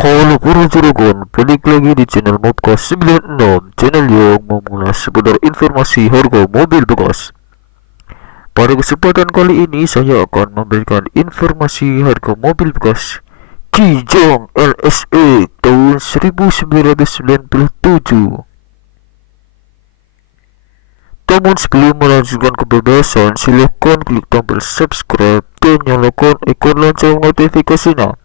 Halo para juragan, balik lagi di channel Bekas 96, channel yang mengulas seputar informasi harga mobil bekas. Pada kesempatan kali ini saya akan memberikan informasi harga mobil bekas Kijang Lsx tahun 1997. Namun sebelum melanjutkan ke pembahasan, silahkan klik tombol subscribe dan nyalakan ikon lonceng notifikasinya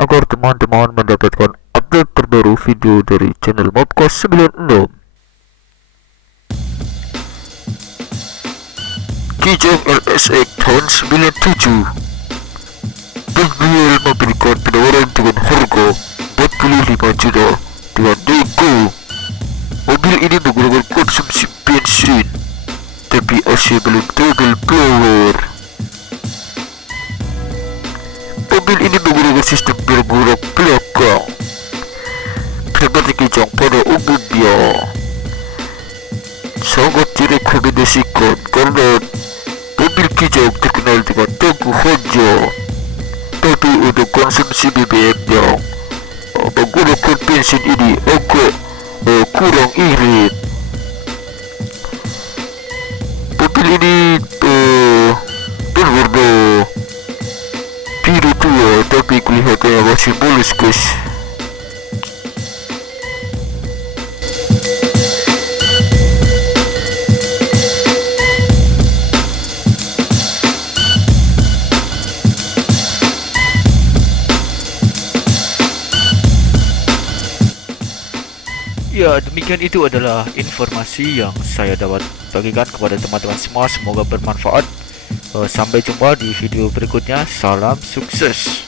agar teman-teman mendapatkan update terbaru video dari channel Bekas 96. Kijang Lsx tahun 97 pembelian memberikan penawaran dengan harga 45 juta dengan nego. Mobil ini menggunakan konsumsi bensin, tapi AC belum double blower. Mobil ini menggunakan sistem bergerak belakang seperti Kijang pada umumnya. Sangat direkomendasikan karena mobil Kijang terkenal dengan tangguhannya, tapi untuk konsumsi BBM yang menggunakan bensin ini agak kurang irit. Mobil ini berwarna biru tua, tapi kelihatannya masih mulus, guys. Ya, demikian itu adalah informasi yang saya dapat bagikan kepada teman-teman semua. Semoga bermanfaat. Sampai jumpa di video berikutnya. Salam sukses.